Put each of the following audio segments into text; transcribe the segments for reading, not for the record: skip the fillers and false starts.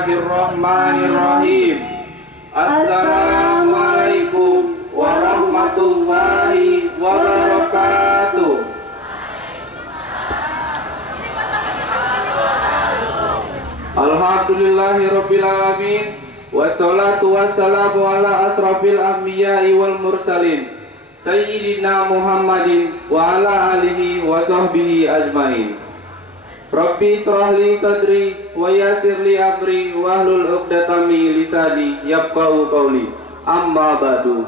Bismillahirrahmanirrahim. Assalamualaikum warahmatullahi wabarakatuh. Alhamdulillahirabbil alamin. Wassalatu wassalamu ala asrafil anbiya'i wal mursalin Sayyidina Muhammadin wa ala alihi wa sahbihi ajmain. Rabbi israhli sadri wa yassirli amri wahlul 'uqdatam min lisani yafqahu qawli. Amma ba'du.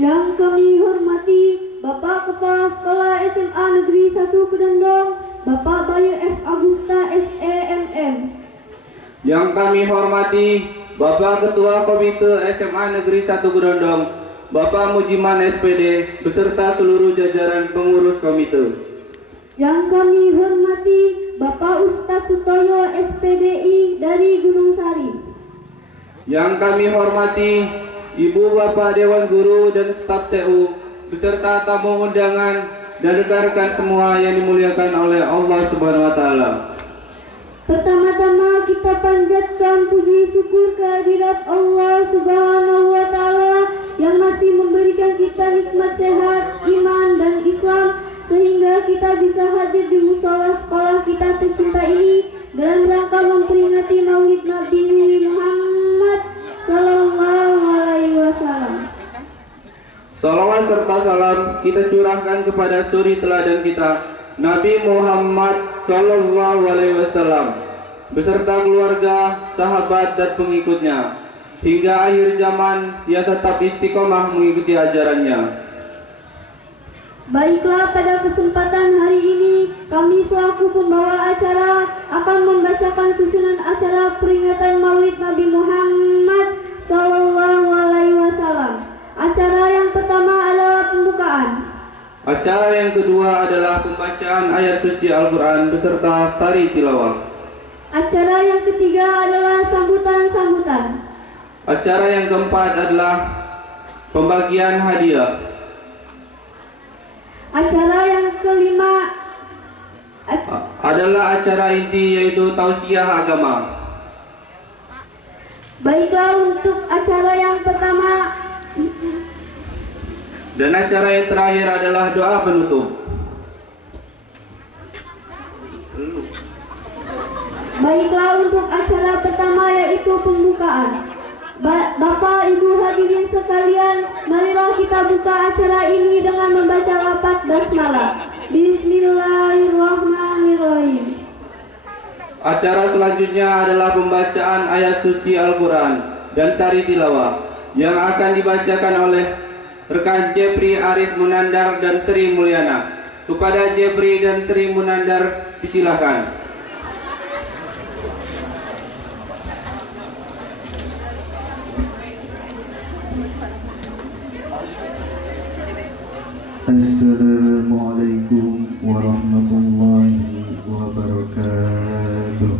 Yang kami hormati Bapak Kepala Sekolah SMA Negeri 1 Kedondong, Bapak Bayu F. Agusta SEMM. Yang kami hormati Bapak Ketua Komite SMA Negeri 1 Kedondong, Bapak Mujiman SPD beserta seluruh jajaran pengurus komite. Yang kami hormati Bapak Ustadz Sutoyo SPDI dari Gunung Sari. Yang kami hormati Ibu Bapak Dewan Guru dan staf TU beserta tamu undangan dan rekan-rekan semua yang dimuliakan oleh Allah Subhanahu wa taala. Pertama-tama kita panjatkan puji syukur kehadirat Allah Subhanahu wa taala yang masih memberikan kita nikmat sehat, iman dan Islam sehingga kita bisa hadir di musola sekolah kita tercinta ini dalam rangka memperingati Maulid Nabi Muhammad sallallahu alaihi wasallam. Salawat serta salam kita curahkan kepada suri teladan kita Nabi Muhammad sallallahu alaihi wasallam beserta keluarga, sahabat dan pengikutnya hingga akhir zaman ia tetap istiqomah mengikuti ajarannya. Baiklah, pada kesempatan hari ini kami selaku pembawa acara akan membacakan susunan acara peringatan Maulid Nabi Muhammad sallallahu alaihi wasallam. Acara yang pertama adalah pembukaan. Acara yang kedua adalah pembacaan ayat suci Al-Quran beserta sari tilawah. Acara yang ketiga adalah sambutan-sambutan. Acara yang keempat adalah pembagian hadiah. Acara yang kelima adalah acara inti yaitu tausiah agama. Baiklah, untuk acara yang pertama dan acara yang terakhir adalah doa penutup. Baiklah, untuk acara pertama yaitu pembukaan. Bapak Ibu hadirin sekalian, marilah kita buka acara ini dengan membaca lafaz basmalah. Bismillahirrahmanirrahim. Acara selanjutnya adalah pembacaan ayat suci Al-Quran dan sari tilawah yang akan dibacakan oleh rekan Jepri Aris Munandar dan Sri Mulyana. Kepada Jepri dan Sri Munandar disilahkan. Assalamualaikum warahmatullahi wabarakatuh.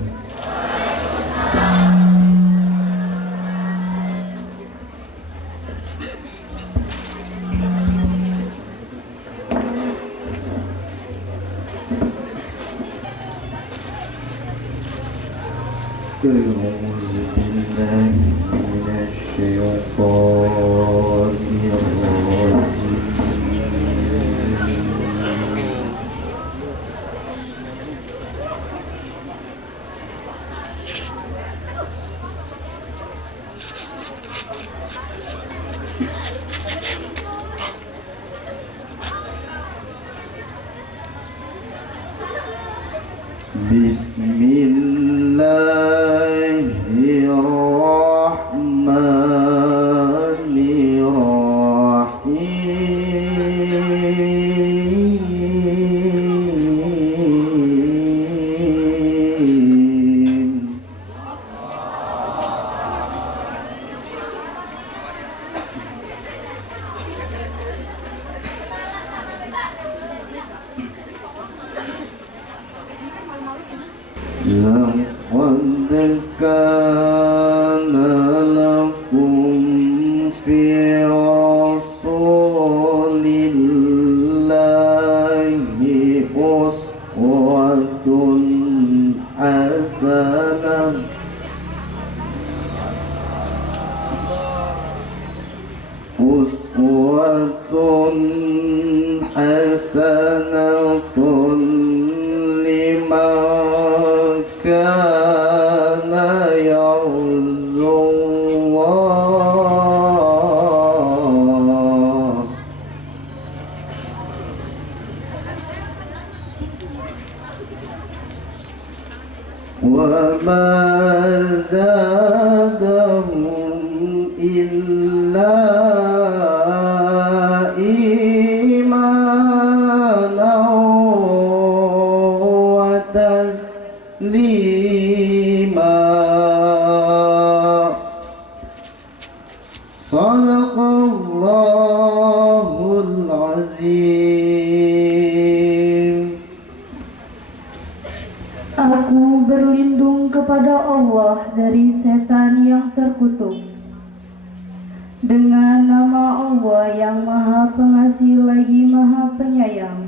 A'udzu billahi minasy syaithanir rajim. Bismillahirrahmanirrahim. لقد كان لكم في رسول الله أسوة حسنة uswatun hasanatun liman kana yarjullah wa ma zadahum illa imanan wa taslima. Sadaqallahul azim. Aku berlindung kepada Allah dari setan yang terkutuk. Dengan nama Allah yang Maha Pengasih lagi Maha Penyayang.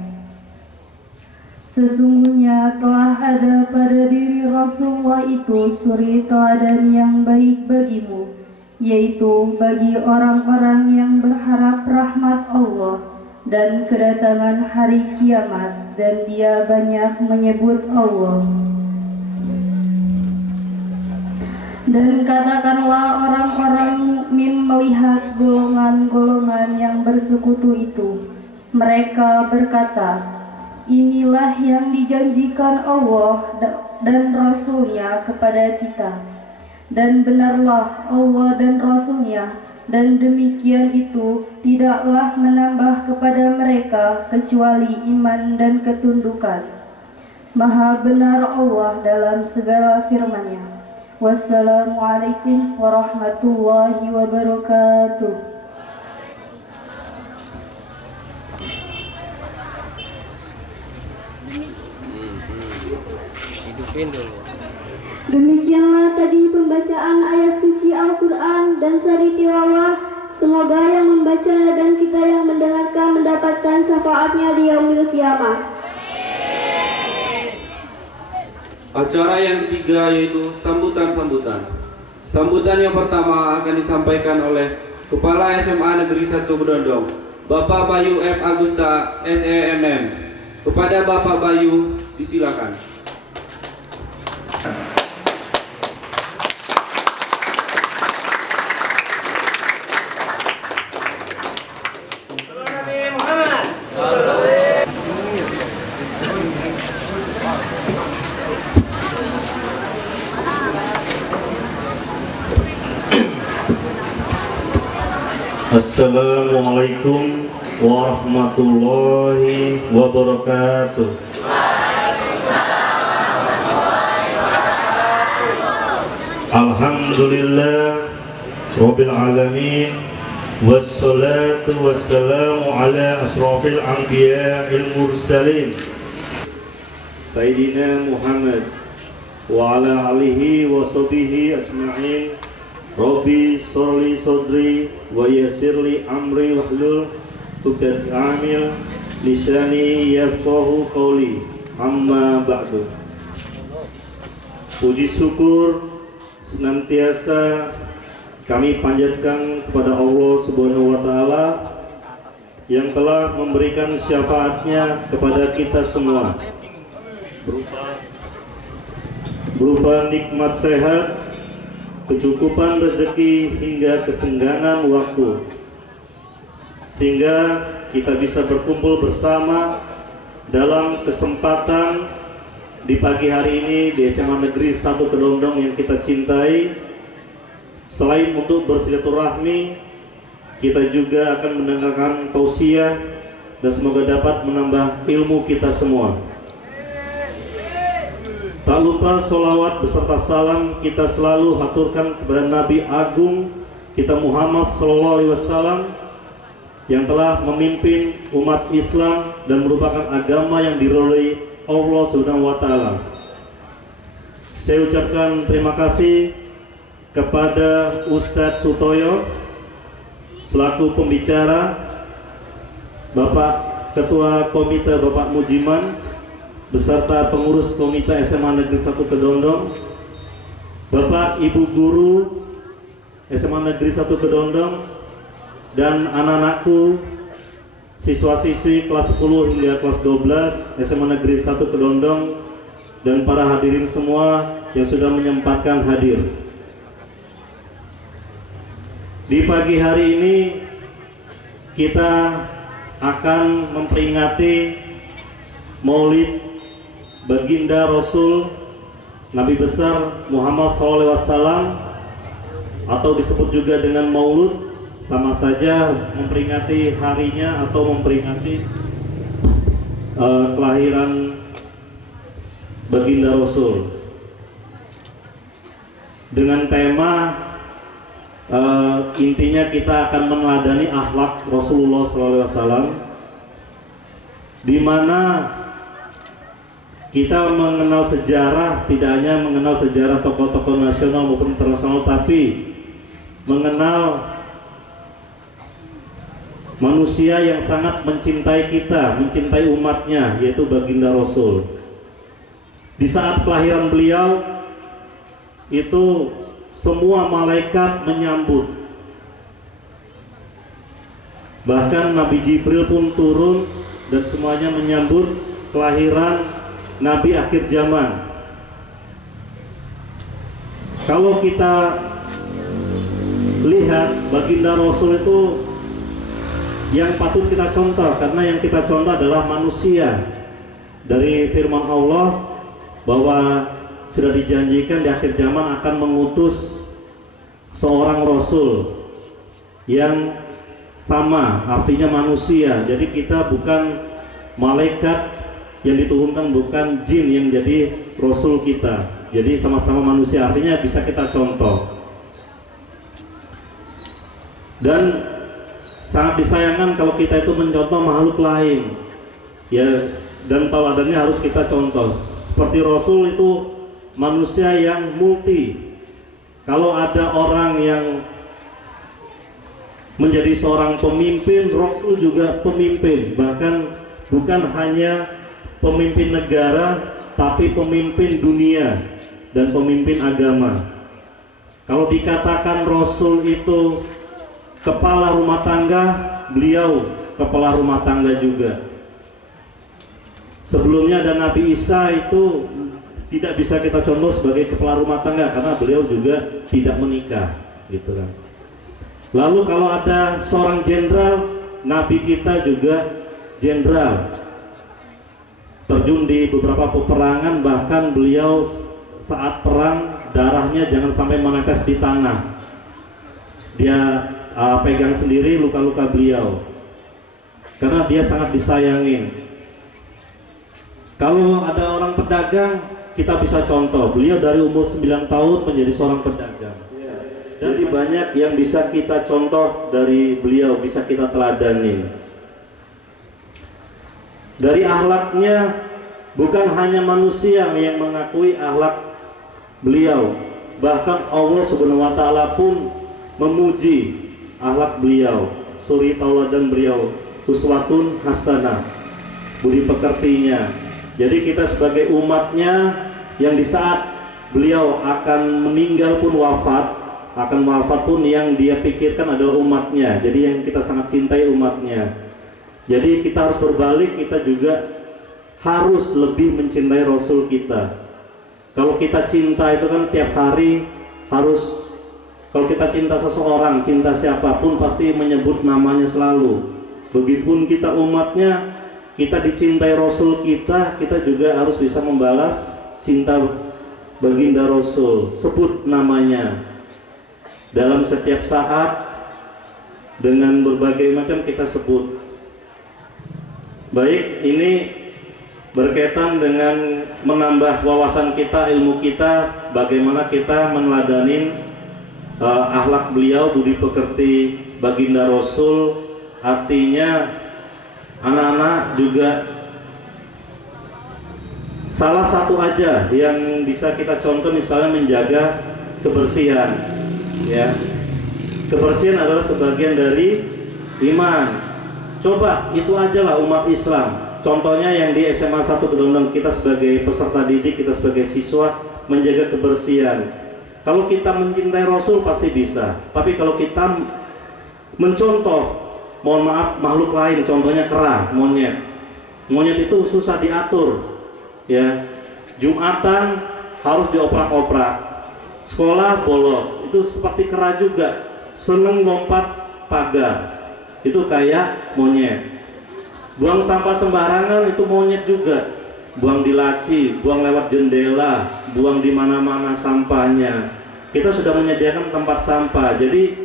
Sesungguhnya telah ada pada diri Rasulullah itu suri teladan yang baik bagimu, yaitu bagi orang-orang yang berharap rahmat Allah dan kedatangan hari kiamat, dan dia banyak menyebut Allah. Dan katakanlah orang-orang mukmin melihat golongan-golongan yang bersekutu itu, mereka berkata, inilah yang dijanjikan Allah dan Rasul-Nya kepada kita, dan benarlah Allah dan Rasul-Nya, dan demikian itu tidaklah menambah kepada mereka kecuali iman dan ketundukan. Maha benar Allah dalam segala firman-Nya. Wassalamualaikum warahmatullahi wabarakatuh. Hidupin dulu. Demikianlah tadi pembacaan ayat suci Al-Quran dan sari tilawah. Semoga yang membaca dan kita yang mendengarkan mendapatkan syafaatnya di yaumil kiamah. Acara yang ketiga yaitu sambutan-sambutan. Sambutan yang pertama akan disampaikan oleh Kepala SMA Negeri 1 Kedondong, Bapak Bayu F. Agusta, SEMM. Kepada Bapak Bayu, disilakan. Assalamualaikum warahmatullahi wabarakatuh. Alhamdulillah Rabbil alamin, wassalatu wassalamu ala asrafil anbiya'il mursalin Sayyidina Muhammad wa ala alihi wa sahbihi ajma'in. Rabbi sholli sodri wa yassirli amri wahlul 'uqdatam amil lisani yafqahu qawli, amma ba'du. Puji syukur senantiasa kami panjatkan kepada Allah Subhanahu wa taala yang telah memberikan syafaatnya kepada kita semua berupa nikmat sehat, kecukupan rezeki hingga kesenggangan waktu, sehingga kita bisa berkumpul bersama dalam kesempatan di pagi hari ini di SMA Negeri 1 Kedondong yang kita cintai. Selain untuk bersilaturahmi, kita juga akan mendengarkan tausiah dan semoga dapat menambah ilmu kita semua. Tak lupa sholawat beserta salam kita selalu haturkan kepada Nabi Agung kita Muhammad SAW yang telah memimpin umat Islam dan merupakan agama yang diridhoi Allah Subhanahu wa taala. Saya ucapkan terima kasih kepada Ustadz Sutoyo selaku pembicara, Bapak Ketua Komite Bapak Mujiman beserta pengurus Komite SMA Negeri 1 Kedondong, Bapak Ibu Guru SMA Negeri 1 Kedondong, dan anak-anakku, siswa-siswi kelas 10 hingga kelas 12 SMA Negeri 1 Kedondong, dan para hadirin semua yang sudah menyempatkan hadir. Di pagi hari ini kita akan memperingati Maulid Baginda Rasul Nabi besar Muhammad SAW, atau disebut juga dengan Maulud, sama saja memperingati harinya atau memperingati kelahiran Baginda Rasul, dengan tema intinya kita akan meneladani akhlak Rasulullah SAW, di mana kita mengenal sejarah, tidak hanya mengenal sejarah tokoh-tokoh nasional maupun internasional, tapi mengenal manusia yang sangat mencintai kita, mencintai umatnya, yaitu Baginda Rasul. Di saat kelahiran beliau itu semua malaikat menyambut, bahkan Nabi Jibril pun turun dan semuanya menyambut kelahiran Nabi akhir zaman. Kalau kita lihat Baginda Rasul itu yang patut kita contoh, karena yang kita contoh adalah manusia. Dari firman Allah bahwa sudah dijanjikan di akhir zaman akan mengutus seorang Rasul yang sama, artinya manusia. Jadi kita bukan malaikat yang diturunkan, bukan jin yang jadi Rasul kita. Jadi sama-sama manusia, artinya bisa kita contoh. Dan sangat disayangkan kalau kita itu mencontoh makhluk lain, ya, dan teladannya harus kita contoh. Seperti Rasul itu manusia yang multi. Kalau ada orang yang menjadi seorang pemimpin, Rasul juga pemimpin. Bahkan bukan hanya pemimpin negara, tapi pemimpin dunia dan pemimpin agama. Kalau dikatakan Rasul itu kepala rumah tangga, beliau kepala rumah tangga juga. Sebelumnya ada Nabi Isa, itu tidak bisa kita contoh sebagai kepala rumah tangga karena beliau juga tidak menikah, gitu kan. Lalu kalau ada seorang jenderal, Nabi kita juga jenderal, terjun di beberapa peperangan, bahkan beliau saat perang darahnya jangan sampai menetes di tanah. Dia pegang sendiri luka-luka beliau karena dia sangat disayangin. Kalau ada orang pedagang, kita bisa contoh, beliau dari umur 9 tahun menjadi seorang pedagang. Jadi banyak yang bisa kita contoh dari beliau, bisa kita teladanin. Dari akhlaknya, bukan hanya manusia yang mengakui akhlak beliau, bahkan Allah Subhanahu wa Ta'ala pun memuji akhlak beliau. Suri tauladan beliau, uswatun hasanah, budi pekertinya. Jadi kita sebagai umatnya yang di saat beliau akan meninggal pun wafat, pun yang dia pikirkan adalah umatnya. Jadi yang kita sangat cintai umatnya. Jadi kita harus berbalik, kita juga harus lebih mencintai Rasul kita. Kalau kita cinta itu kan tiap hari harus, kalau kita cinta seseorang, cinta siapapun pasti menyebut namanya selalu. Begitupun kita umatnya, kita dicintai Rasul kita juga harus bisa membalas cinta Baginda Rasul. Sebut namanya dalam setiap saat dengan berbagai macam kita sebut. Baik, ini berkaitan dengan menambah wawasan kita, ilmu kita, bagaimana kita meneladanin akhlak beliau, budi pekerti Baginda Rasul. Artinya anak-anak juga salah satu aja yang bisa kita contoh, misalnya menjaga kebersihan, ya. Kebersihan adalah sebagian dari iman. Coba itu aja lah umat Islam. Contohnya yang di SMA 1 Kedondong, kita sebagai peserta didik, kita sebagai siswa menjaga kebersihan. Kalau kita mencintai Rasul pasti bisa. Tapi kalau kita mencontoh, mohon maaf, makhluk lain, contohnya kera, monyet. Monyet itu susah diatur, ya. Jumatan harus dioprak-oprak, sekolah bolos, itu seperti kera juga, seneng lompat pagar, itu kayak monyet. Buang sampah sembarangan itu monyet juga, buang di laci, buang lewat jendela, buang di mana-mana sampahnya. Kita sudah menyediakan tempat sampah, jadi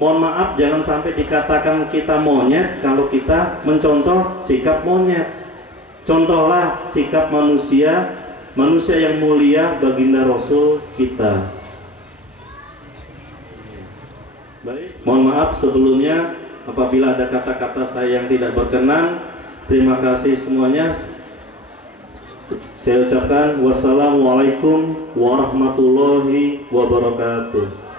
mohon maaf jangan sampai dikatakan kita monyet kalau kita mencontoh sikap monyet. Contohlah sikap manusia, manusia yang mulia, baginda Rasul kita. Baik, mohon maaf sebelumnya apabila ada kata-kata saya yang tidak berkenan. Terima kasih semuanya. Saya ucapkan wassalamualaikum warahmatullahi wabarakatuh.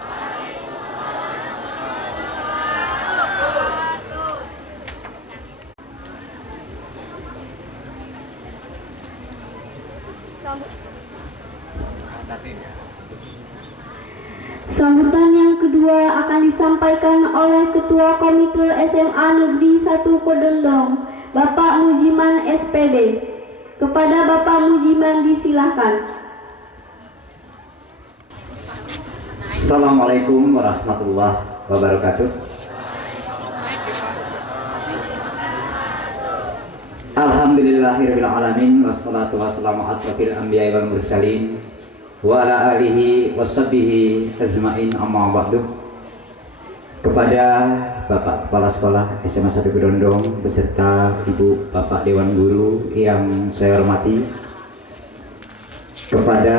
Sambutan yang kedua akan disampaikan oleh Ketua Komite SMA Negeri 1 Podondong, Bapak Mujiman SPD. Kepada Bapak Mujiman disilahkan. Assalamualaikum warahmatullahi wabarakatuh. Alhamdulillahirabbil alamin, wassalatu wassalamu asrofil anbiya'i wal mursalin wa ala alihi washabihi ajmain, amma ba'du. Kepada Bapak Kepala Sekolah SMA 1 Bedondong beserta Ibu Bapak Dewan Guru yang saya hormati, kepada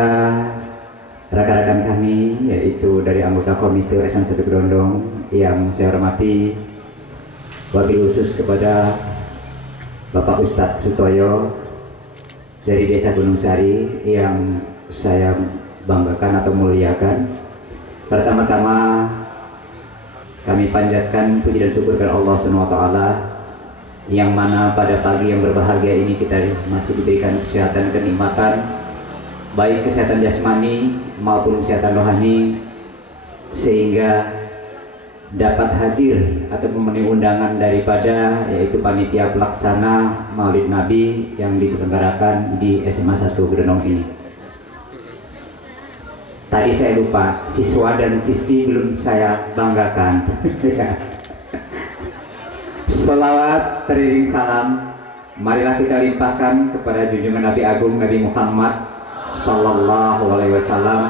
rekan-rekan kami yaitu dari anggota Komite SMA 1 Bedondong yang saya hormati, wabil khusus kepada Bapak Ustadz Sutoyo dari Desa Gunung Sari yang saya banggakan atau muliakan. Pertama-tama kami panjatkan puji dan syukur kepada Allah SWT yang mana pada pagi yang berbahagia ini kita masih diberikan kesehatan, kenikmatan, baik kesehatan jasmani maupun kesehatan rohani, sehingga dapat hadir atau memenuhi undangan daripada yaitu panitia pelaksana Maulid Nabi yang diselenggarakan di SMA 1 Bedondong ini. Tadi saya lupa, siswa dan siswi belum saya banggakan. Sholawat teriring salam, marilah kita limpahkan kepada junjungan Nabi Agung Nabi Muhammad Sallallahu Alaihi Wasallam.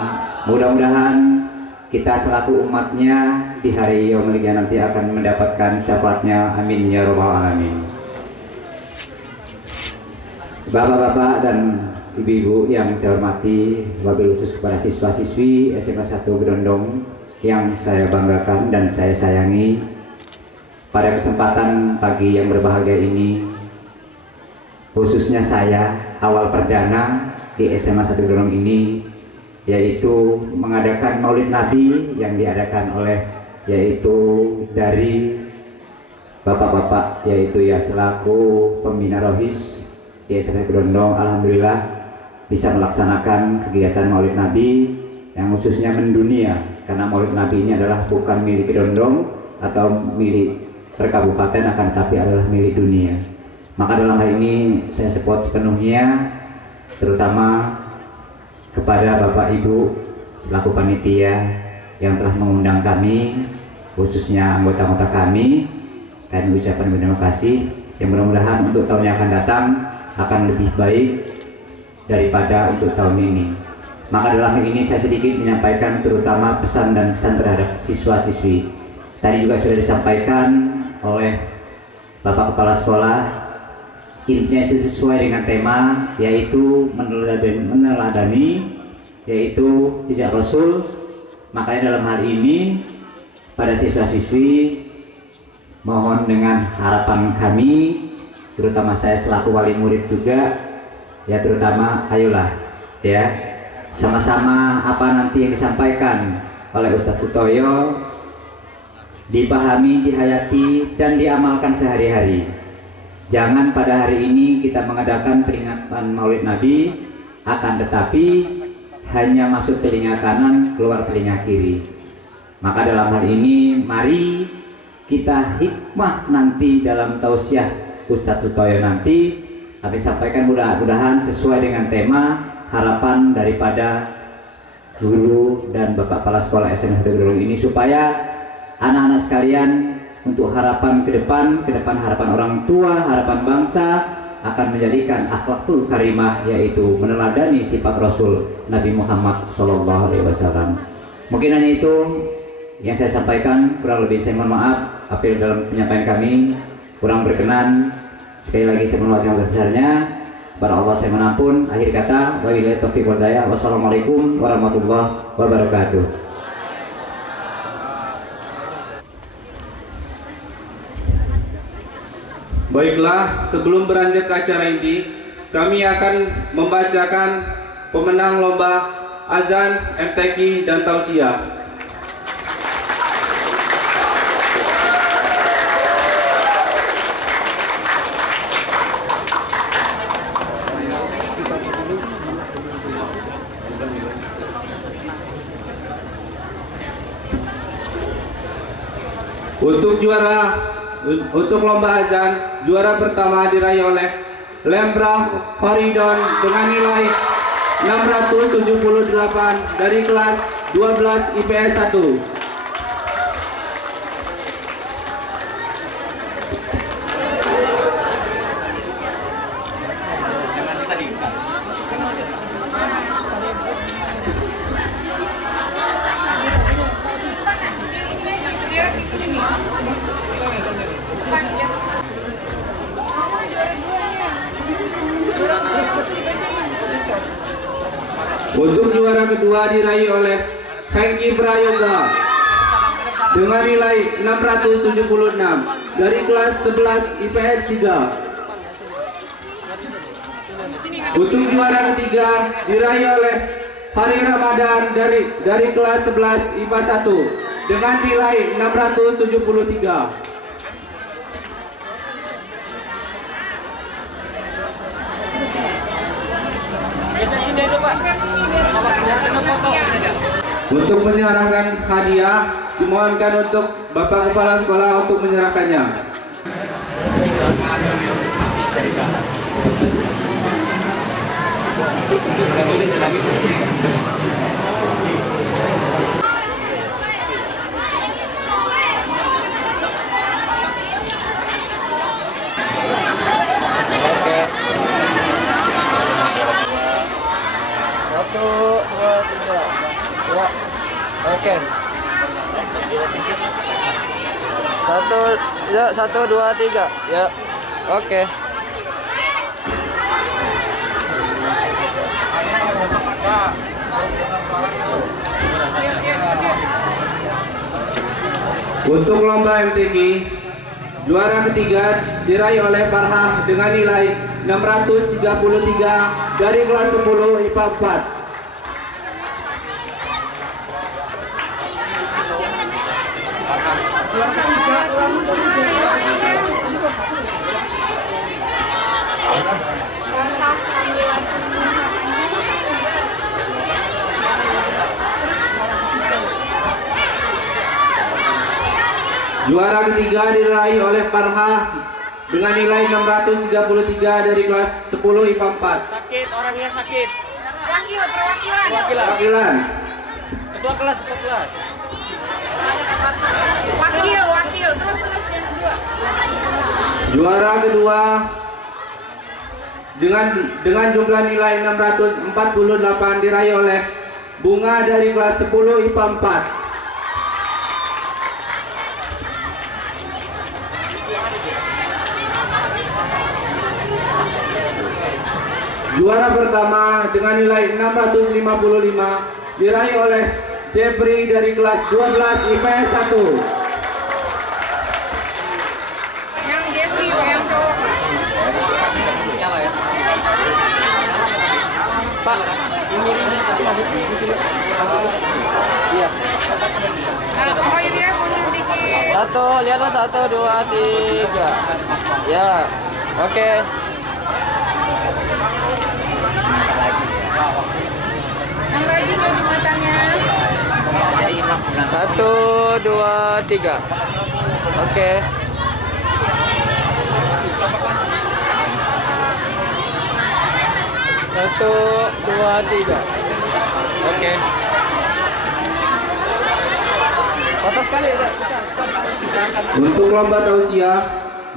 Mudah-mudahan kita selaku umatnya di hari yaumul qiyamah nanti akan mendapatkan syafaatnya. Amin ya rabbal alamin. Bapak-bapak dan ibu-ibu yang saya hormati, wabil khusus kepada siswa-siswi SMA 1 Bedondong yang saya banggakan dan saya sayangi, pada kesempatan pagi yang berbahagia ini, khususnya saya awal perdana di SMA 1 Bedondong ini, yaitu mengadakan Maulid Nabi yang diadakan oleh yaitu dari bapak-bapak yaitu ya selaku pembina rohis di SMA Bedondong. Alhamdulillah bisa melaksanakan kegiatan Maulid Nabi yang khususnya mendunia, karena Maulid Nabi ini adalah bukan milik Bedondong atau milik perkabupaten, akan tetapi adalah milik dunia. Maka dalam hal ini saya support sepenuhnya, terutama kepada Bapak Ibu selaku panitia yang telah mengundang kami, khususnya anggota-anggota kami ucapkan terima kasih, yang mudah-mudahan untuk tahun yang akan datang akan lebih baik daripada untuk tahun ini. Maka dalam hal ini saya sedikit menyampaikan terutama pesan dan kesan terhadap siswa-siswi. Tadi juga sudah disampaikan oleh Bapak Kepala Sekolah, intinya sesuai dengan tema yaitu meneladani yaitu jejak Rasul. Makanya dalam hal ini pada siswa-siswi mohon dengan harapan kami, terutama saya selaku wali murid juga, ya terutama ayolah ya sama-sama apa nanti yang disampaikan oleh Ustadz Sutoyo dipahami, dihayati dan diamalkan sehari-hari. Jangan pada hari ini kita mengadakan peringatan Maulid Nabi, akan tetapi hanya masuk telinga kanan, keluar telinga kiri. Maka dalam hal ini mari kita hikmah nanti dalam tausiah Ustadz Sutoyo nanti kami sampaikan, mudah-mudahan sesuai dengan tema harapan daripada guru dan Bapak Kepala Sekolah SMA 1 Gedong ini, supaya anak-anak sekalian untuk harapan ke depan harapan orang tua, harapan bangsa akan menjadikan akhlakul karimah, yaitu meneladani sifat Rasul Nabi Muhammad SAW. Mungkin hanya itu yang saya sampaikan, kurang lebih saya mohon maaf apabila dalam penyampaian kami kurang berkenan. Sekali lagi saya mohon maaf yang sebesarnya. Kepada Allah saya menampun. Akhir kata, wabillahi taufiq wal hidayah. Wassalamualaikum warahmatullahi wabarakatuh. Baiklah, sebelum beranjak ke acara inti, kami akan membacakan pemenang lomba azan, MTQ, dan tausiah. Untuk lomba azan, juara pertama diraih oleh Lembrah Koridon dengan nilai 678 dari kelas 12 IPS 1. Untuk juara kedua diraih oleh Hengki Prayoga dengan nilai 676 dari kelas 11 IPS 3. Untuk juara ketiga diraih oleh Hari Ramadan dari kelas 11 IPA 1 dengan nilai 673. Untuk menyerahkan hadiah, dimohonkan untuk Bapak Kepala Sekolah untuk menyerahkannya. Oke. Satu, dua, tiga. Ya. Oke. Untuk lomba MTQ, juara ketiga diraih oleh Farhah dengan nilai 633 dari kelas 10 IPA 4. Juara ketiga diraih oleh Farhah dengan nilai 633 dari kelas 10 IPA 4. Sakit, orangnya sakit. Perwakilan. Ketua kelas. Wakil, terus yang kedua. Juara kedua dengan jumlah nilai 648 diraih oleh Bunga dari kelas 10 IPA 4. Juara pertama dengan nilai 655 diraih oleh Jepri dari kelas 12 IPS 1. Yang Jeffrey, yang cowok, Pak. Pak, ini iya. Nah, oh ini ya, mundur dikit. Satu, lihatlah 1, 2, 3. Ya. Oke. Yang rajin di matanya. Satu, dua, tiga. Oke. Satu, dua, tiga. Oke. Foto sekali ya, Untuk lomba tausiah,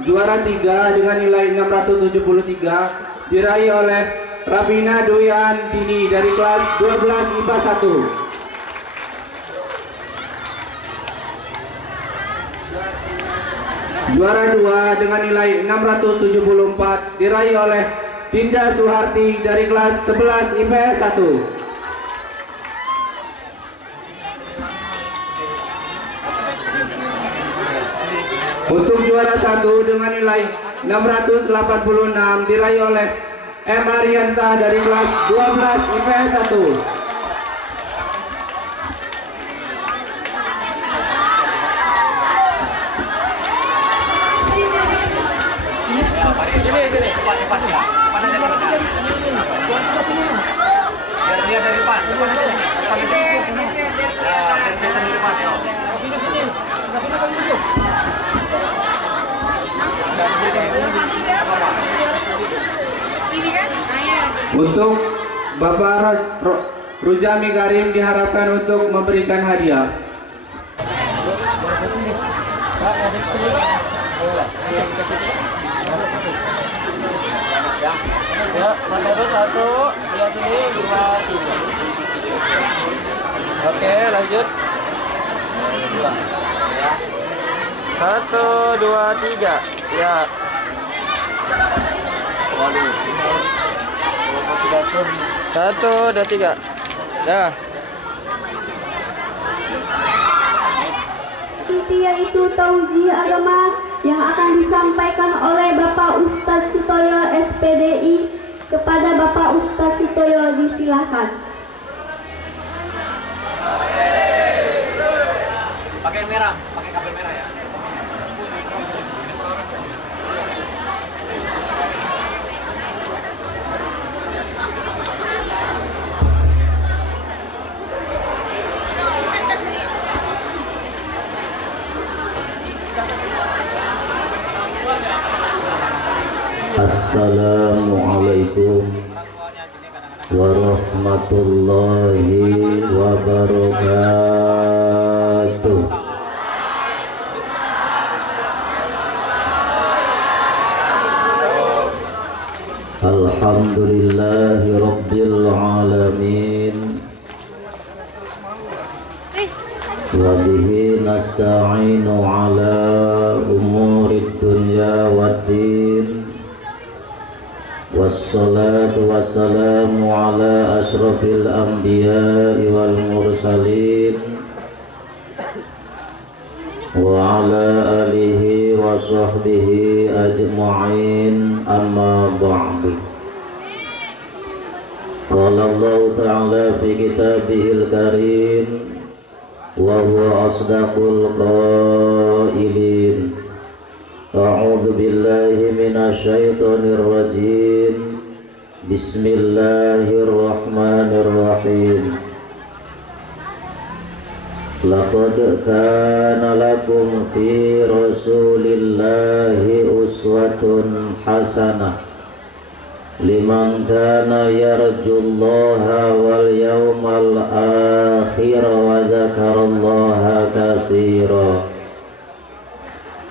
juara 3 dengan nilai 673 diraih oleh Rabina Dwi Andini dari kelas 12 IPA 1. Juara 2 dengan nilai 674 diraih oleh Dinda Suharti dari kelas 11 IPS 1. Untuk juara 1 dengan nilai 686 diraih oleh M. Aryansah dari kelas 12 IPS 1. Ini kan? Ayo. Untuk Bapak Rujami Karim diharapkan untuk memberikan hadiah. Ya, materi satu, lihat sini, dua, tiga. Oke, lanjut. Satu, dua, tiga. Ya. Satu, dua, tiga. Ya. Inti yaitu taujiah agama yang akan disampaikan oleh Bapak Ustadz Sutoyo SPDI. Kepada Bapak Ustadz Sutoyo disilahkan. Pakai merah, pakai kabel merah ya. Assalamualaikum warahmatullahi wabarakatuh. Alhamdulillahi rabbil alamin. Wa bihi nasta'inu ala umurid dunya waddin. Wassalatu wassalamu ala ashrafil anbiya'i wal mursalin wa ala alihi wa sahbihi ajma'in, amma ba'du. Qala Allah ta'ala fi kitabihil karim wa huwa asdaqul qailin. A'udzu billahi minasyaitonir rajim. Bismillahirrahmanirrahim. Laqad kana lakum fi Rasulillahi uswatun hasanah liman kana yarjullaha wal yawmal akhir wa dzakarallaha katsira.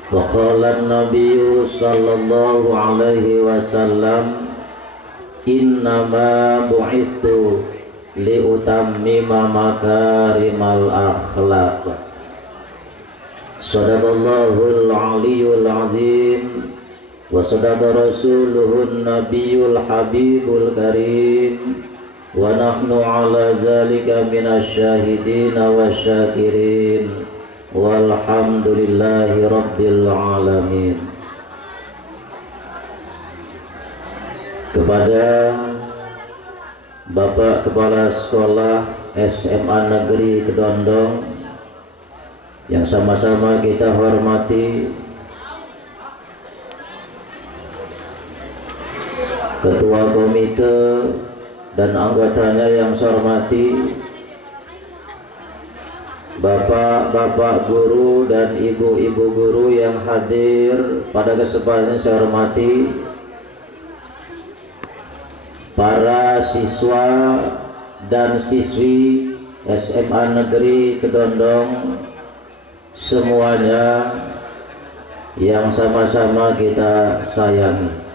Waqala an-nabiyyu sallallahu alaihi wasallam, innama bu'istu liutammima makarimal akhlaq. Sadaqallahul aliyyul azim wa sadaqa rasuluhun nabiyyul habibul karim wa nahnu ala zalika minasyahidin wasyakirin. Walhamdulillahi rabbil alamin. Kepada Bapak Kepala Sekolah SMA Negeri Kedondong yang sama-sama kita hormati, Ketua Komite dan anggotanya yang saya hormati, bapak-bapak guru dan ibu-ibu guru yang hadir pada kesempatan saya hormati, para siswa dan siswi SMA Negeri Kedondong semuanya yang sama-sama kita sayangi.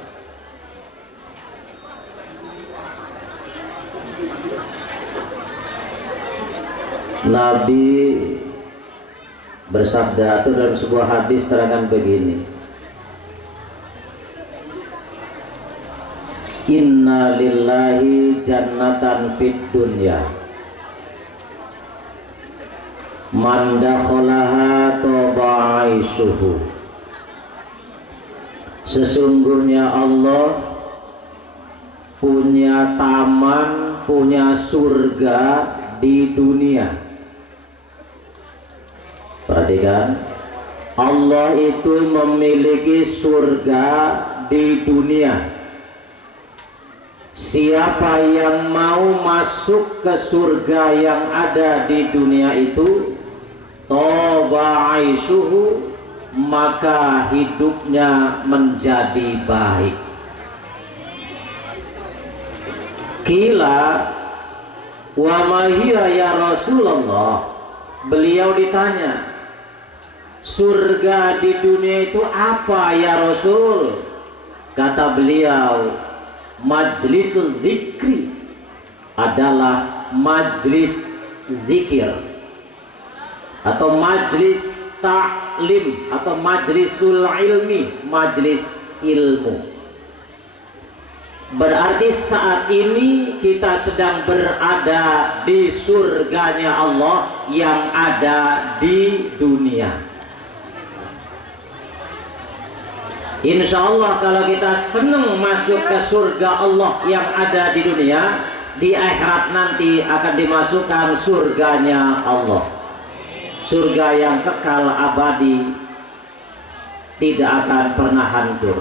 Nabi bersabda itu dalam sebuah hadis terangkan begini, inna lillahi jannatan fid dunya man dakhalaha taba aishuhu. Sesungguhnya Allah punya taman, punya surga di dunia. Perhatikan, Allah itu memiliki surga di dunia. Siapa yang mau masuk ke surga yang ada di dunia itu, toba aishuhu, maka hidupnya menjadi baik. Kila wa mahiya ya Rasulullah, beliau ditanya, surga di dunia itu apa ya Rasul? Kata beliau, majlisul zikri, adalah majlis zikir atau majlis ta'lim atau majlisul ilmi, majlis ilmu. Berarti saat ini kita sedang berada di surganya Allah yang ada di dunia. Insya Allah kalau kita senang masuk ke surga Allah yang ada di dunia, di akhirat nanti akan dimasukkan surganya Allah, surga yang kekal abadi, tidak akan pernah hancur.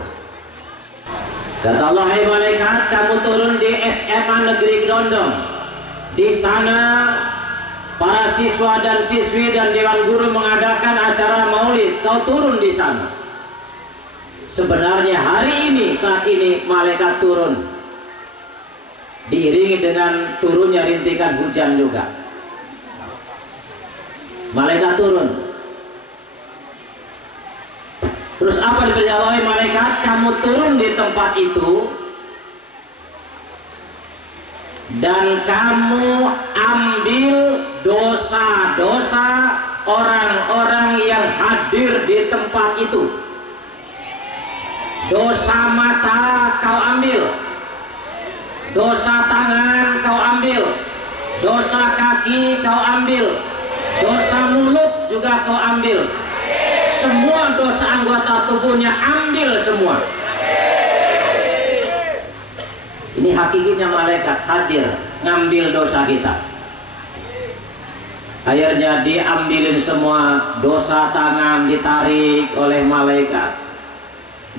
Kata Allah, hai malaikat, kamu turun di SMA Negeri Kedondong. Di sana para siswa dan siswi dan dewan guru mengadakan acara maulid. Kau turun di sana. Sebenarnya hari ini, saat ini malaikat turun, diiringi dengan turunnya rintikan hujan juga. Malaikat turun. Terus apa diberitahu oleh malaikat? Kamu turun di tempat itu dan kamu ambil dosa-dosa orang-orang yang hadir di tempat itu. Dosa mata kau ambil, dosa tangan kau ambil, dosa kaki kau ambil, dosa mulut juga kau ambil. Semua dosa anggota tubuhnya ambil semua. Ini hakikinya malaikat hadir ngambil dosa kita. Akhirnya diambilin semua. Dosa tangan ditarik oleh malaikat,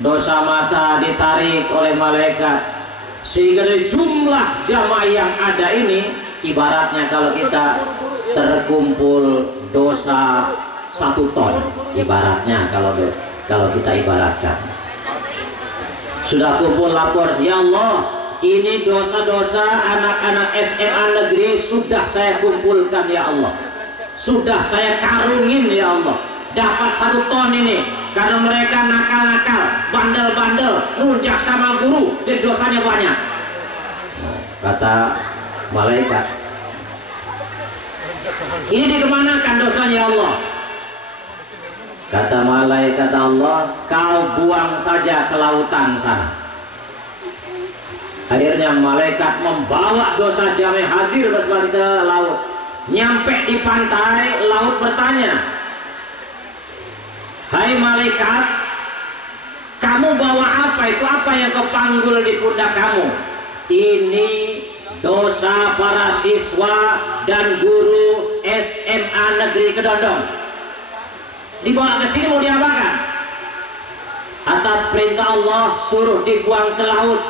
dosa mata ditarik oleh malaikat, sehingga dari jumlah jamaah yang ada ini ibaratnya kalau kita terkumpul dosa 1 ton, ibaratnya kalau kita ibaratkan sudah kumpul lapor, ya Allah, ini dosa-dosa anak-anak SMA negeri sudah saya kumpulkan ya Allah, sudah saya karungin ya Allah, dapat 1 ton ini karena mereka nakal-nakal, bandel-bandel, nunjak sama guru, jadi dosanya banyak. Kata malaikat, ini dikemanakan dosanya ya Allah? Kata malaikat Allah, kau buang saja ke lautan sana. Akhirnya malaikat membawa dosa jamaah hadir bersama ke laut. Nyampe di pantai, laut bertanya, hai malaikat, kamu bawa apa itu? Apa yang kau panggul di pundak kamu? Ini dosa para siswa dan guru SMA Negeri Kedondong. Dibawa ke sini mau diapakan? Atas perintah Allah suruh dibuang ke laut.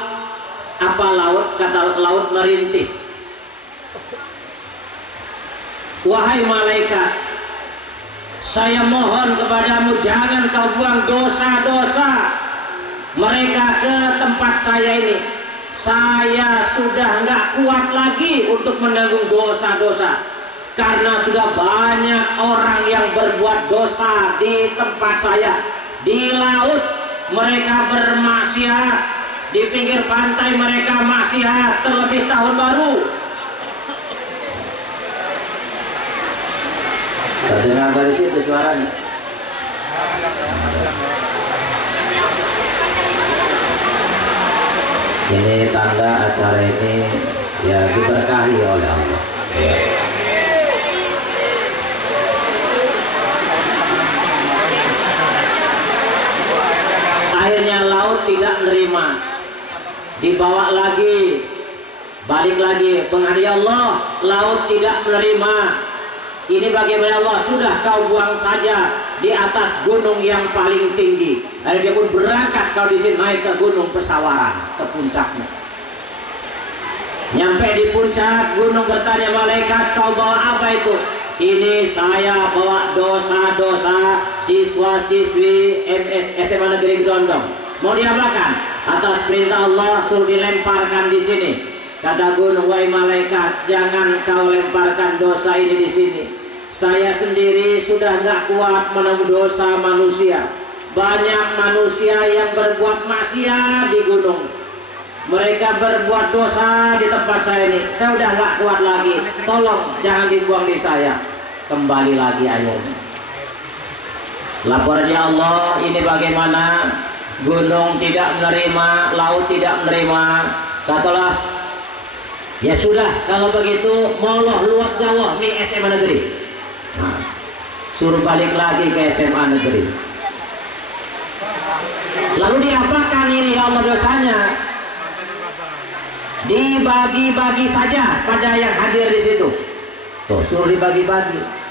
Apa laut? Kata laut merintih. Wahai malaikat, Saya mohon kepadamu, jangan kau buang dosa-dosa mereka ke tempat saya ini. Saya sudah nggak kuat lagi untuk menanggung dosa-dosa, karena sudah banyak orang yang berbuat dosa di tempat saya. Di laut mereka bermaksiat, di pinggir pantai mereka maksiat, terlebih tahun baru. Terdengar dari situ suaranya. Ini tanda acara ini ya diberkahi oleh Allah. Ya. Akhirnya laut tidak menerima, dibawa lagi, balik lagi, ya Allah, laut tidak menerima. Ini bagaimana Allah, sudah kau buang saja di atas gunung yang paling tinggi. Akhirnya dia pun berangkat kau di sini, naik ke gunung Pesawaran, ke puncaknya. Nyampe di puncak gunung, bertanya malaikat, kau bawa apa itu? Ini saya bawa dosa-dosa siswa-siswi SMA Negeri Gedondong. Mau diapakan? Atas perintah Allah suruh dilemparkan di sini. Kata gunung, wahai malaikat, jangan kau lemparkan dosa ini di sini. Saya sendiri sudah nggak kuat menanggung dosa manusia. Banyak manusia yang berbuat maksiat di gunung. Mereka berbuat dosa di tempat saya ini. Saya udah nggak kuat lagi. Tolong jangan dibuang di saya. Kembali lagi airnya. Laporan ya Allah, ini bagaimana? Gunung tidak menerima, laut tidak menerima. Katalah, ya sudah, kalau begitu moloh luak Jawa nih SMA negeri. Nah, suruh balik lagi ke SMA negeri. Lalu diapakan ini ya Allah dosanya? Dibagi-bagi saja pada yang hadir di situ. Tuh, suruh dibagi-bagi.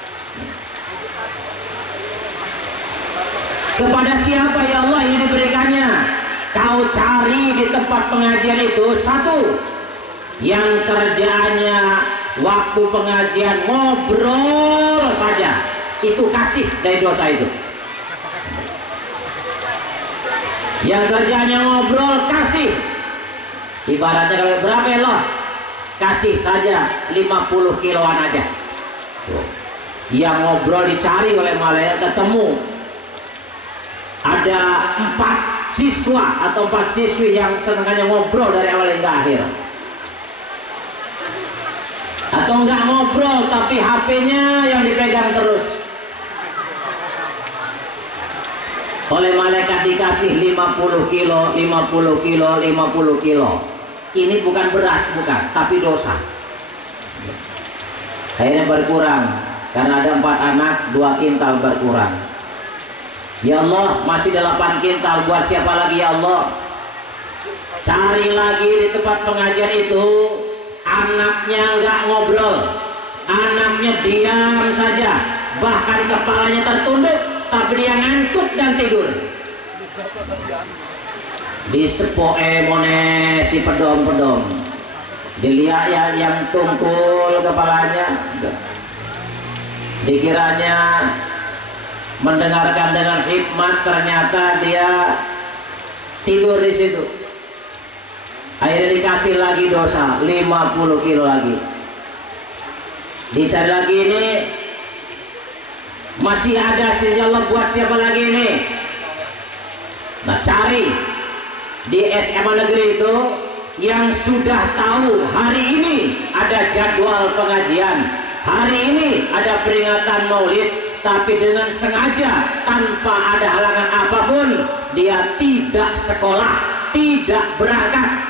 Kepada siapa ya Allah ini diberikannya? Kau cari di tempat pengajian itu satu yang kerjaannya waktu pengajian ngobrol saja, itu kasih dari dosa itu. Yang kerjanya ngobrol kasih. Ibaratnya kalau berapa loh? Kasih saja 50 kiloan aja. Yang ngobrol dicari oleh malaikat, ketemu. Ada 4 siswa atau 4 siswi yang senangannya ngobrol dari awal hingga akhir. Atau enggak ngobrol tapi HP-nya yang dipegang terus. Oleh malaikat dikasih 50 kilo, 50 kilo, 50 kilo. Ini bukan beras, bukan, tapi dosa. Akhirnya berkurang karena ada 4 anak, 2 kintal berkurang. Ya Allah, masih 8 kintal, buat siapa lagi ya Allah? Cari lagi di tempat pengajian itu. Anaknya nggak ngobrol, anaknya diam saja, bahkan kepalanya tertunduk, tapi dia ngantuk dan tidur. Disepoe mone si pedom-pedom, dilihat ya yang tungkul kepalanya, dikiranya mendengarkan dengan hikmat, ternyata dia tidur di situ. Akhirnya dikasih lagi dosa 50 kilo lagi. Dicari lagi ini, masih ada Allah buat siapa lagi ini? Nah, cari di SMA negeri itu yang sudah tahu hari ini ada jadwal pengajian, hari ini ada peringatan maulid, tapi dengan sengaja tanpa ada halangan apapun dia tidak sekolah, tidak berangkat.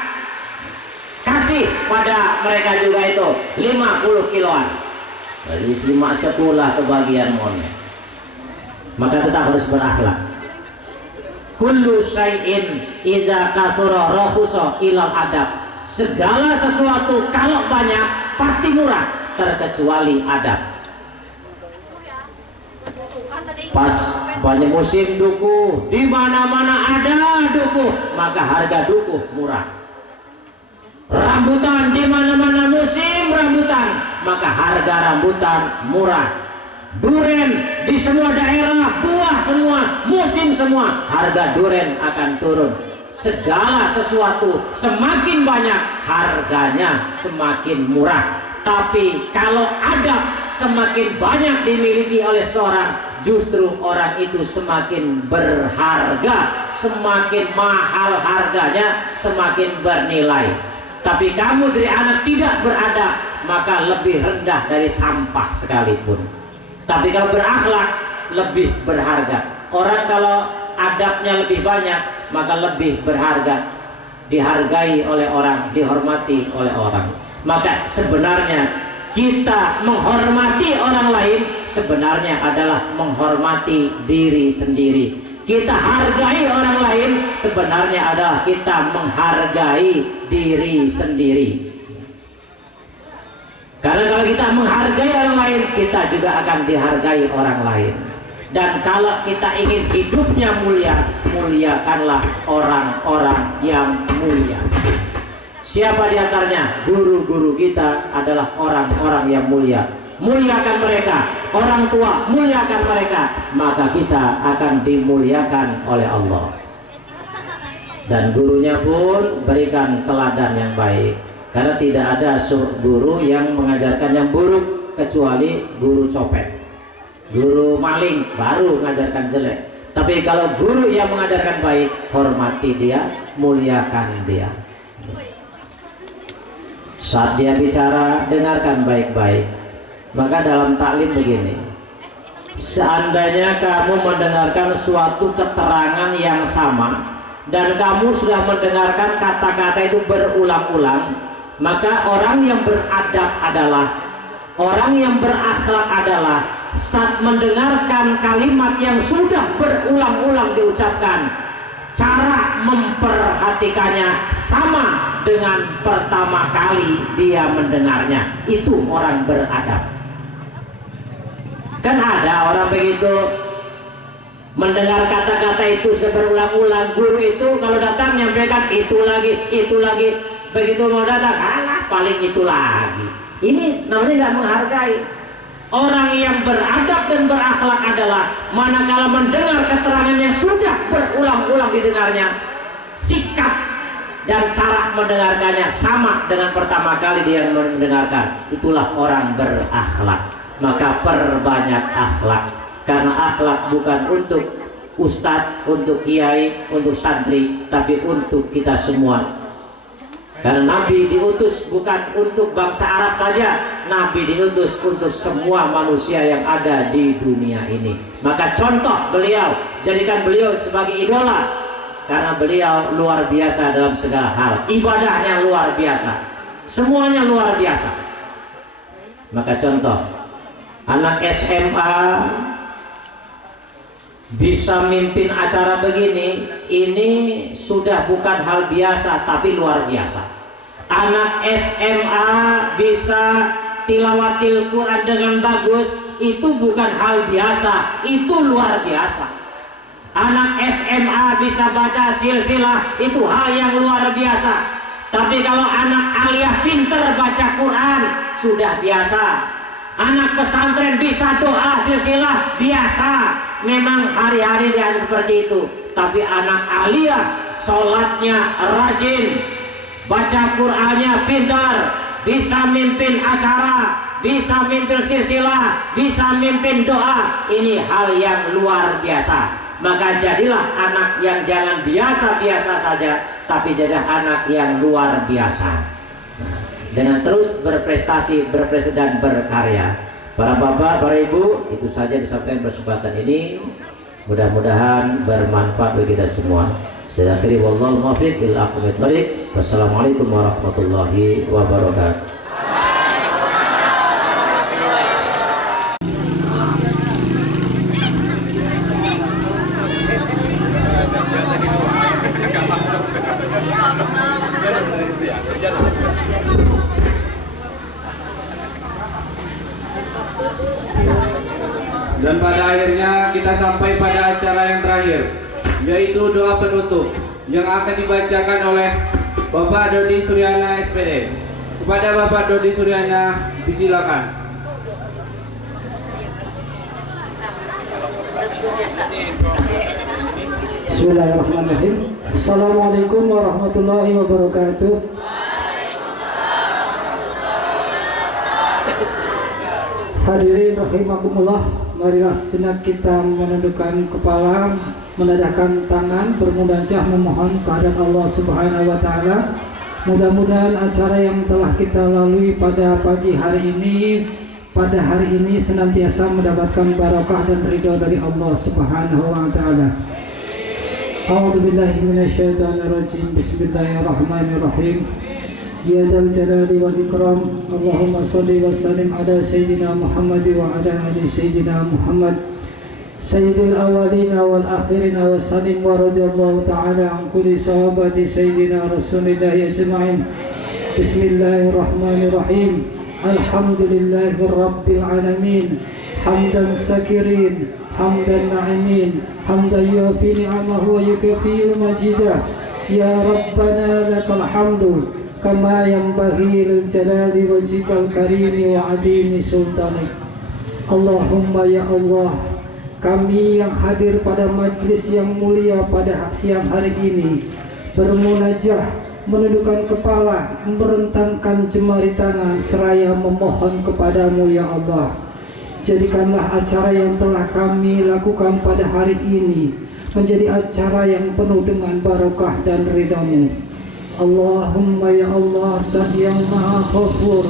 Kasih pada mereka juga itu 50 kiloan. Jadi simak sekolah kebagian mon. Maka tetap harus berakhlak. Kullu syai'in idza kasura rahusa ilal adab. Segala sesuatu kalau banyak pasti murah, terkecuali adab. Pas banyak musim dukuh, di mana-mana ada dukuh, maka harga dukuh murah. Rambutan, di mana-mana musim rambutan, maka harga rambutan murah. duren di semua daerah, buah semua, musim semua, harga duren akan turun. Segala sesuatu semakin banyak, harganya semakin murah. Tapi kalau adab semakin banyak dimiliki oleh seorang, justru orang itu semakin berharga, semakin mahal harganya, semakin bernilai. Tapi kamu dari anak tidak beradab, maka lebih rendah dari sampah sekalipun. Tapi kalau berakhlak, lebih berharga. Orang kalau adabnya lebih banyak, maka lebih berharga, dihargai oleh orang, dihormati oleh orang. Maka sebenarnya kita menghormati orang lain sebenarnya adalah menghormati diri sendiri. Kita hargai orang lain sebenarnya adalah kita menghargai diri sendiri. Karena kalau kita menghargai orang lain, kita juga akan dihargai orang lain. Dan kalau kita ingin hidupnya mulia, muliakanlah orang-orang yang mulia. Siapa di antaranya? Guru-guru kita adalah orang-orang yang mulia. Muliakan mereka, orang tua muliakan mereka, maka kita akan dimuliakan oleh Allah. Dan gurunya pun berikan teladan yang baik. Karena tidak ada guru yang mengajarkan yang buruk kecuali guru copet, guru maling baru mengajarkan jelek. Tapi kalau guru yang mengajarkan baik, hormati dia, muliakan dia. Saat dia bicara, dengarkan baik-baik. Maka dalam taklim begini, seandainya kamu mendengarkan suatu keterangan yang sama dan kamu sudah mendengarkan kata-kata itu berulang-ulang, maka orang yang beradab adalah, orang yang berakhlak adalah saat mendengarkan kalimat yang sudah berulang-ulang diucapkan, cara memperhatikannya sama dengan pertama kali dia mendengarnya. Itu orang beradab. Kan ada orang begitu, mendengar kata-kata itu sudah berulang-ulang, guru itu kalau datang nyampaikan itu lagi, begitu mau datang, alah paling itu lagi. Ini namanya tidak menghargai. Orang yang beradab dan berakhlak adalah manakala mendengar keterangan yang sudah berulang-ulang didengarnya, sikap dan cara mendengarkannya sama dengan pertama kali dia mendengarkan. Itulah orang berakhlak. Maka perbanyak akhlak, karena akhlak bukan untuk ustadz, untuk kiai, untuk santri, tapi untuk kita semua. Karena Nabi diutus bukan untuk bangsa Arab saja, Nabi diutus untuk semua manusia yang ada di dunia ini. Maka contoh beliau, jadikan beliau sebagai idola, karena beliau luar biasa dalam segala hal. Ibadahnya luar biasa, semuanya luar biasa. Maka contoh, anak SMA bisa mimpin acara begini, ini sudah bukan hal biasa tapi luar biasa. Anak SMA bisa tilawatil Quran dengan bagus, itu bukan hal biasa, itu luar biasa. Anak SMA bisa baca silsilah, itu hal yang luar biasa. Tapi kalau anak aliyah pinter baca Quran, sudah biasa. Anak pesantren bisa doa silsilah, biasa. Memang hari-hari dia seperti itu. Tapi anak aliyah sholatnya rajin, baca Qur'annya pintar, bisa mimpin acara, bisa mimpin silsilah, bisa mimpin doa. Ini hal yang luar biasa. Maka jadilah anak yang jangan biasa-biasa saja, tapi jadilah anak yang luar biasa. Dengan terus berprestasi, dan berkarya. Para bapak, para ibu, itu saja disampaikan kesempatan ini. Mudah-mudahan bermanfaat bagi kita semua. Saya akhiri, wallahu muwaffiq ila aqwamit thoriq. Wassalamualaikum warahmatullahi wabarakatuh. Dan pada akhirnya kita sampai pada acara yang terakhir, yaitu doa penutup yang akan dibacakan oleh Bapak Dodi Suryana SPD. Kepada Bapak Dodi Suryana, disilakan. Bismillahirrahmanirrahim. Assalamualaikum warahmatullahi wabarakatuh. Hadirin rahimakumullah, marilah sejenak kita menundukkan kepala, menadahkan tangan, bermunajah memohon kehadirat Allah Subhanahu wa taala. Mudah-mudahan acara yang telah kita lalui pada pagi hari ini, senantiasa mendapatkan barakah dan ridha dari Allah Subhanahu wa taala. A'udzubillahi minasyaitonirrajim. Bismillahirrahmanirrahim. Ya dzal jalali wal ikram, Allahumma shalli wa sallim ala sayyidina Muhammad wa ala ali sayyidina Muhammad sayyidil awwalina wal akhirina wa sallim wa radhiyallahu ta'ala an kulli sahabati sayyidina Rasulillah ajma'in. Bismillahirrahmanirrahim. Alhamdulillahi rabbil alamin. Hamdan sakirin, hamdan na'imin, hamdan yuafi ni'amahu wa yukafi majidah. Ya Rabbana lakal hamdu kama yanbaghi lil jalali wajhikal karimi wa adimi sultanik. Allahumma ya Allah, kami yang hadir pada majlis yang mulia pada siang hari ini bermunajah, menundukkan kepala, merentangkan jemari tangan seraya memohon kepadamu ya Allah. Jadikanlah acara yang telah kami lakukan pada hari ini menjadi acara yang penuh dengan barokah dan ridhamu. Allahumma ya Allah, Zat yang Maha Ghafur,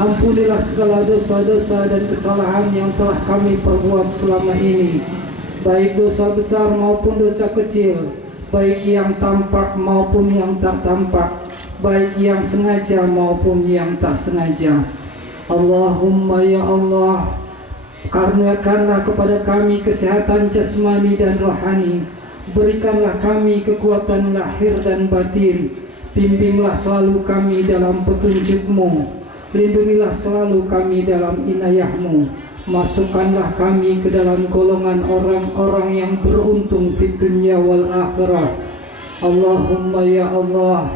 ampunilah segala dosa-dosa dan kesalahan yang telah kami perbuat selama ini, baik dosa besar maupun dosa kecil, baik yang tampak maupun yang tak tampak, baik yang sengaja maupun yang tak sengaja. Allahumma ya Allah, karuniakanlah kepada kami kesehatan jasmani dan rohani, berikanlah kami kekuatan lahir dan batin, bimbinglah selalu kami dalam petunjuk-Mu, lindungilah selalu kami dalam inayah-Mu, masukkanlah kami ke dalam golongan orang-orang yang beruntung di dunia wal akhirah. Allahumma ya Allah,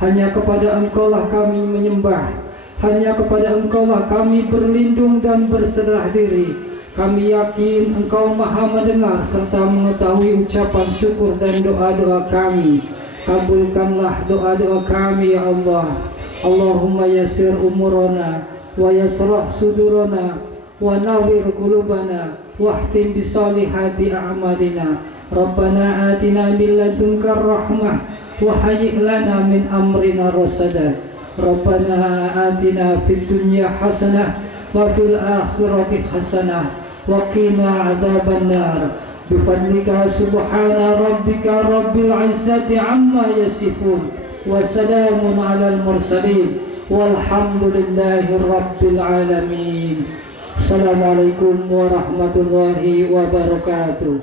hanya kepada Engkau-lah kami menyembah, hanya kepada Engkau-lah kami berlindung dan berserah diri. Kami yakin Engkau Maha mendengar serta mengetahui ucapan syukur dan doa-doa kami. Kabulkanlah doa-doa kami ya Allah. Allahumma yassir umurana wa yasrah sudurana wa nawwir qulubana wahtim bisolihati a'malina. Rabbana atina min ladunka rahmah wa hayyi' lana min amrina rasada. Rabbana atina fid dunya hasanah wa fil akhirati hasanah wa qina adzabannar. Bifadlika subhana rabbika rabbil izzati amma yasifun wa salamun alal mursalin walhamdulillahi rabbil alamin. Assalamualaikum warahmatullahi wabarakatuh.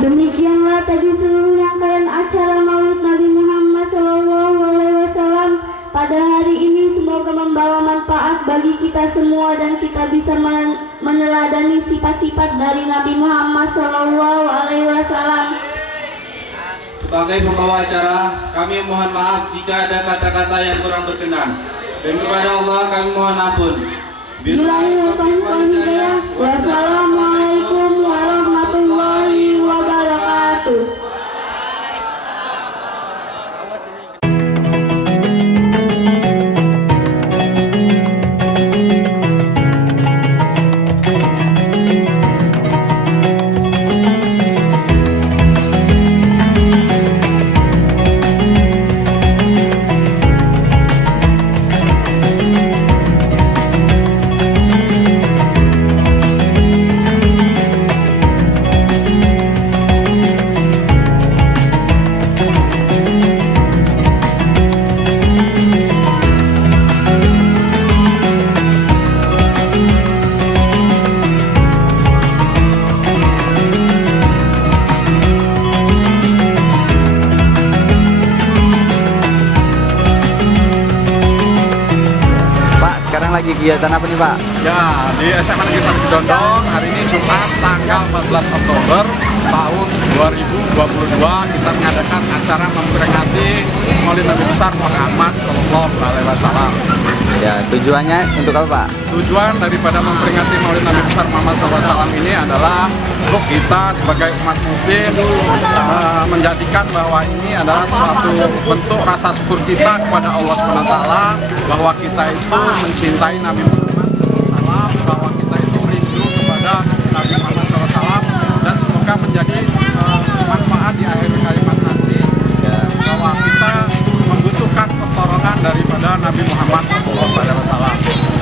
Demikianlah tadi seluruh rangkaian acara Maulid Nabi Muhammad SAW pada hari ini. Semoga membawa manfaat bagi kita semua dan kita bisa meneladani sifat-sifat dari Nabi Muhammad SAW. Sebagai pembawa acara, kami mohon maaf jika ada kata-kata yang kurang berkenan, dan kepada Allah kami mohon ampun. Wassalamualaikum warahmatullahi wabarakatuh. kegiatan apa nih Pak? Ya, di SMA Negeri 1 Kedondong hari ini Jumat tanggal 14 Oktober tahun 2022 kita mengadakan acara memperingati Maulid Nabi besar Muhammad Shallallahu Alaihi Wasallam. Ya, tujuannya untuk apa Pak? Tujuan daripada memperingati Maulid Nabi besar Muhammad SAW ini adalah untuk kita sebagai umat muslim menjadikan bahwa ini adalah suatu bentuk rasa syukur kita kepada Allah SWT bahwa kita itu mencintai Nabi Muhammad SAW, bahwa kita itu rindu kepada Nabi Muhammad SAW, dan semoga menjadi manfaat di akhir kalimat nanti bahwa kita membutuhkan pertolongan daripada Nabi Muhammad SAW.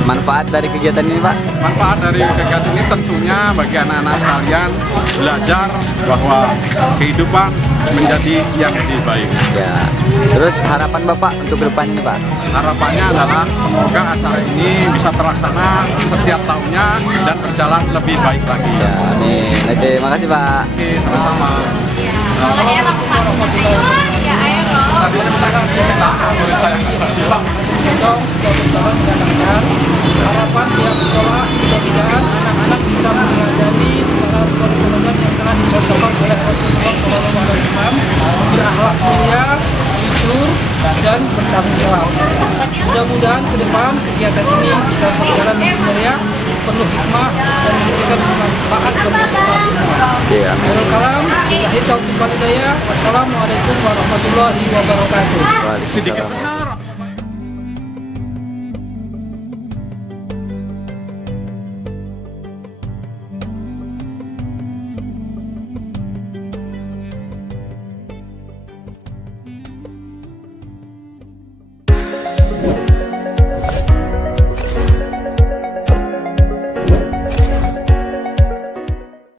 Manfaat dari kegiatan ini Pak? Manfaat dari kegiatan ini tentunya bagi anak-anak sekalian belajar bahwa kehidupan menjadi yang lebih baik. Ya. Terus harapan Bapak untuk kedepannya nih Pak? Harapannya adalah semoga acara ini bisa terlaksana setiap tahunnya dan berjalan lebih baik lagi. Ya, amin. Oke, makasih Pak. Oke, sama-sama. Harapan pihak sekolah mudah-mudahan anak-anak bisa mempelajari segala sesuatu yang telah dicontohkan oleh Rasulullah SAW, berakhlak mulia, jujur, dan bertanggung jawab. Mudah-mudahan ke depan kegiatan ini bisa berjalan dengan meriah, penuh hikmah, dan memberikan manfaat bagi kita semua. Akhirul kalam, lahir taufiq wal hidayah. Wassalamualaikum warahmatullahi wabarakatuh. Waalaikumsalam.